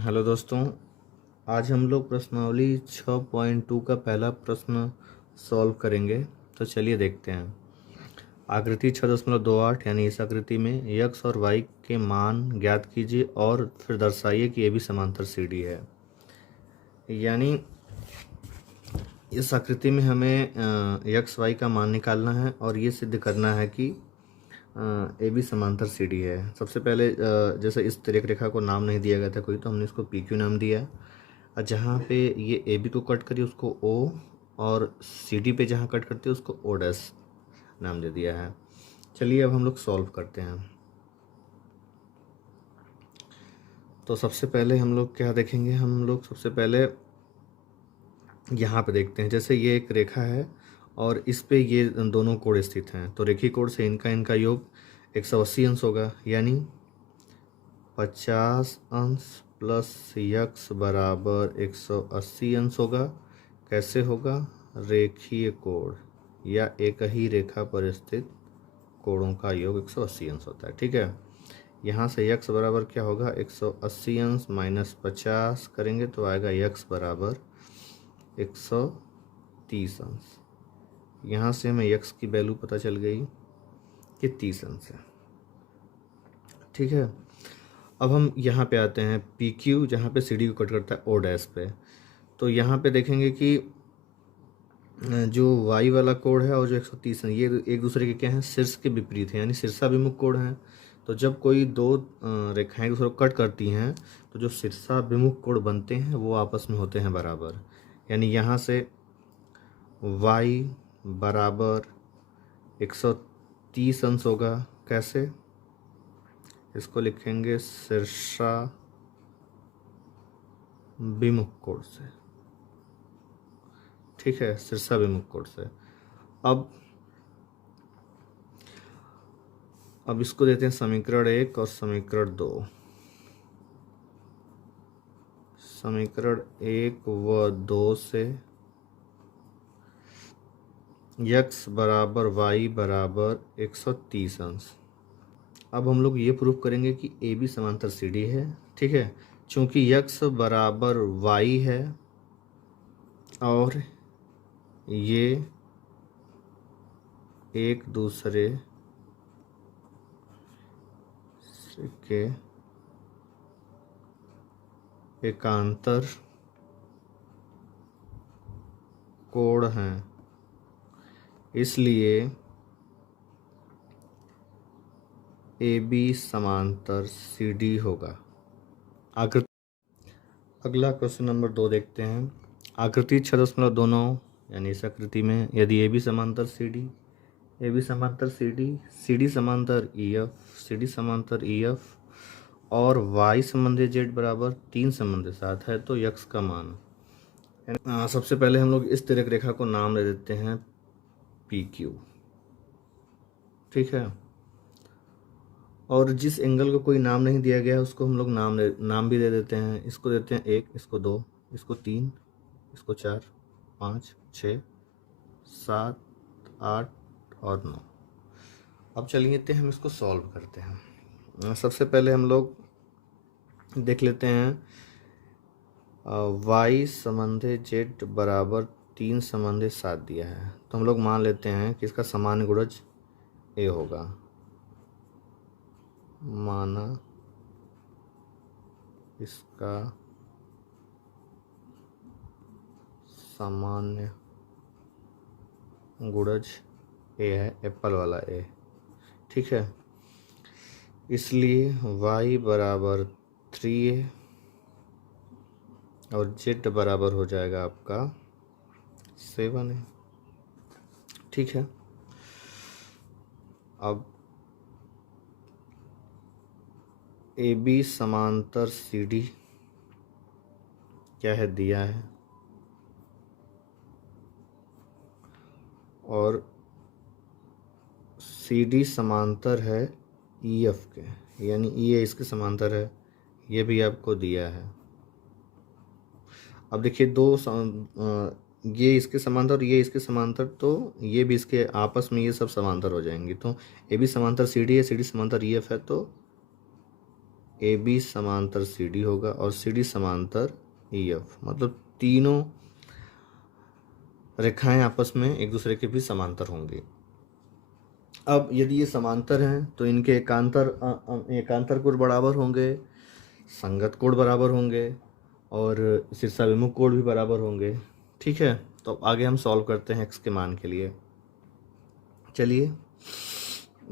Hello दोस्तों, आज हम लोग प्रश्नावली 6.2 का पहला प्रश्न सॉल्व करेंगे। तो चलिए देखते हैं। आकृति 6.28 यानी इस आकृति में x और y के मान ज्ञात कीजिए और फिर दर्शाइए कि ये भी समांतर सीडी है। यानी इस आकृति में हमें x y का मान निकालना है और ये सिद्ध करना है कि ए बी समांतर सी डी है। सबसे पहले जैसे इस तिर्यक रेखा को नाम नहीं दिया गया था कोई, तो हमने इसको पी क्यू नाम दिया। और जहाँ पे ये ए बी को कट करिए उसको ओ, और सी डी पे जहाँ कट करते हैं उसको ओ डैश नाम दे दिया है। चलिए अब हम लोग सॉल्व करते हैं। तो सबसे पहले हम लोग क्या देखेंगे, हम लोग सबसे पहले यहाँ पे देखते हैं। जैसे ये एक रेखा है और इस पे ये दोनों कोण स्थित हैं, तो रेखीय कोण से इनका योग 180 अंश होगा, यानी 50 अंश प्लस यक्स बराबर 180 अंश होगा। कैसे होगा? रेखीय कोण या एक ही रेखा पर स्थित कोणों का योग 180 अंश होता है। ठीक है, यहाँ से यक्स बराबर क्या होगा? 180 अंश माइनस 50 करेंगे तो आएगा यक्स बराबर 130 अंश। यहाँ से हमें यक्स की वैल्यू पता चल गई कि 30 अंश है। ठीक है, अब हम यहाँ पे आते हैं पी क्यू, जहाँ पे सी डी को कट करता है ओ डैश पे। तो यहाँ पे देखेंगे कि जो वाई वाला कोण है और जो 130 है, ये एक दूसरे के क्या हैं? शीर्ष के विपरीत हैं, यानी शीर्षाभिमुख कोण हैं। तो जब कोई दो रेखाएं दूसरे को कट करती हैं तो जो शीर्षाभिमुख कोण बनते हैं वो आपस में होते हैं बराबर। यानी यहाँ से y बराबर 130 अंश होगा। कैसे? इसको लिखेंगे शीर्षाभिमुख कोण से। ठीक है, शीर्षाभिमुख कोण से। अब इसको देते हैं समीकरण 1 और समीकरण 2। समीकरण 1 व 2 से x बराबर y बराबर 130 अंश। अब हम लोग ये प्रूफ करेंगे कि ए बी समांतर सी डी है। ठीक है, चूंकि x बराबर y है और ये एक दूसरे के एकांतर कोण हैं, इसलिए ए बी समांतर सी डी होगा। अगला क्वेश्चन नंबर 2 देखते हैं। आकृति 6.29 यानी इस आकृति में यदि ए बी समांतर सी डी, ए बी समांतर सी डी, सी डी समांतर ई एफ, सी डी समांतर ई एफ और y संबंधी जेड बराबर 3 संबंधी 7 है, तो यक्स का मान। सबसे पहले हम लोग इस तिर्यक रेखा को नाम दे देते हैं पी क्यू। ठीक है, और जिस एंगल को कोई नाम नहीं दिया गया है उसको हम लोग नाम भी दे देते हैं। इसको देते हैं 1, इसको 2, इसको 3, इसको 4, 5, 6, 7, 8 और 9। अब चलिए हम इसको सॉल्व करते हैं। सबसे पहले हम लोग देख लेते हैं y संबंधी z बराबर 3 संबंधी 7 दिया है, तो हम लोग मान लेते हैं कि इसका सामान्य गुणज a होगा। माना इसका सामान्य गुणज a है, एप्पल वाला a। ठीक है, इसलिए y बराबर 3a और z बराबर हो जाएगा आपका 7a। ठीक है, अब ए बी समांतर सी डी क्या है? दिया है, और सी डी समांतर है ई एफ के, यानी ई ए इसके समांतर है, ये भी आपको दिया है। अब देखिए ये इसके समांतर और ये इसके समांतर, तो ये भी इसके आपस में ये सब समांतर हो जाएंगे। तो ए बी समांतर सी डी है, सी डी समांतर ई एफ है, तो ए बी समांतर सी डी होगा और सी डी समांतर ई एफ, मतलब तीनों रेखाएं आपस में एक दूसरे के भी समांतर होंगी। अब यदि ये समांतर हैं तो इनके एकांतर कोण बराबर होंगे, संगत कोण बराबर होंगे और शीर्षाभिमुख कोण भी बराबर होंगे। ठीक है, तो अब आगे हम सॉल्व करते हैं x के मान के लिए। चलिए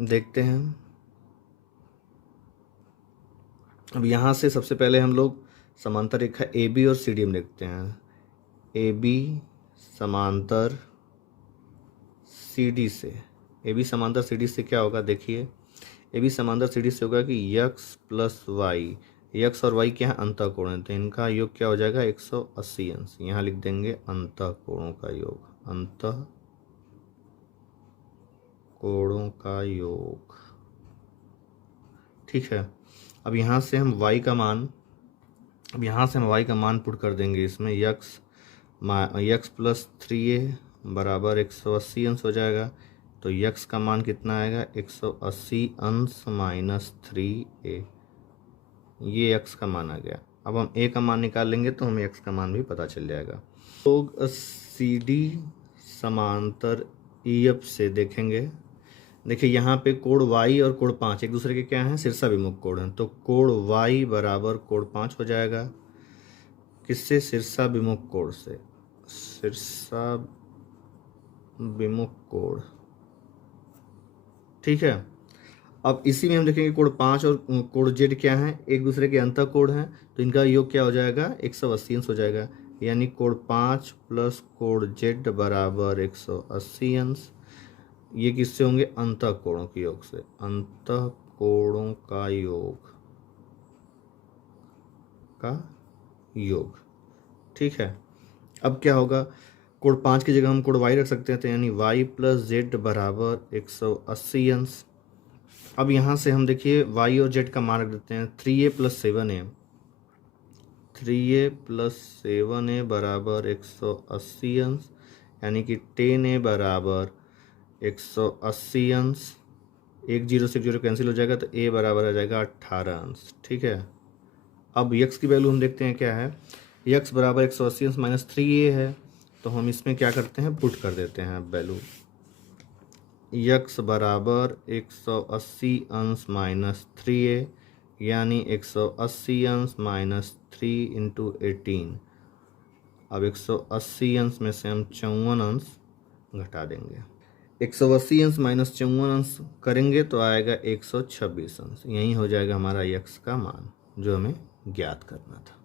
देखते हैं। अब यहाँ से सबसे पहले हम लोग समांतर रेखा ए बी और सी डी में देखते हैं। ए बी समांतर सी डी से, ए बी समांतर सी डी से क्या होगा, देखिए ए बी समांतर सी डी से होगा कि यक्स प्लस वाई, यक्स और वाई क्या है, अंतःकोण है, तो इनका योग क्या हो जाएगा 180 अंश। यहाँ लिख देंगे अंतःकोणों का योग, अंतःकोणों का योग। ठीक है, अब यहाँ से हम y का मान पुट कर देंगे इसमें। यक्स प्लस 3a बराबर 180 अंश हो जाएगा, तो यक्स का मान कितना आएगा 180 अंश माइनस 3a, ये यक्स का मान आ गया। अब हम a का मान निकाल लेंगे तो हमें x का मान भी पता चल जाएगा। तो सी डी समांतर ई एफ से देखेंगे, देखिए यहाँ पे कोण y और कोण 5 एक दूसरे के क्या हैं, शीर्षाभिमुख कोण हैं, तो कोण y बराबर कोण 5 हो जाएगा। किससे, शीर्षाभिमुख कोण से, शीर्षाभिमुख कोण। ठीक है, अब इसी में हम देखेंगे कोण 5 और कोण z क्या हैं, एक दूसरे के अंतःकोण हैं, तो इनका योग क्या हो जाएगा 180 अंश हो जाएगा, यानी कोण 5 प्लस कोण z बराबर 180 अंश। ये किससे होंगे, अंतःकोणों के योग से, अंतःकोणों का योग। ठीक है, अब क्या होगा, कोण 5 की जगह हम कोण y रख सकते हैं, तो यानी y प्लस जेड बराबर 180 अंश। अब यहाँ से हम देखिए y और z का मान रख देते हैं, 3a प्लस 7a बराबर 180 अंश, यानी कि 10a बराबर 180 अंश। 1 0 से 0 कैंसिल हो जाएगा, तो a बराबर आ जाएगा 18 अंश। ठीक है, अब x की वैल्यू हम देखते हैं क्या है, x बराबर 180 अंश माइनस 3a है, तो हम इसमें क्या करते हैं, पुट कर देते हैं वैल्यू। x बराबर 180 अंश माइनस 3a, यानी 180 अंश माइनस 3 इंटू 18। अब 180 अंश में से हम 54 अंश घटा देंगे, 180 अंश माइनस 54 अंश करेंगे तो आएगा 126 अंश। यही हो जाएगा हमारा x का मान जो हमें ज्ञात करना था।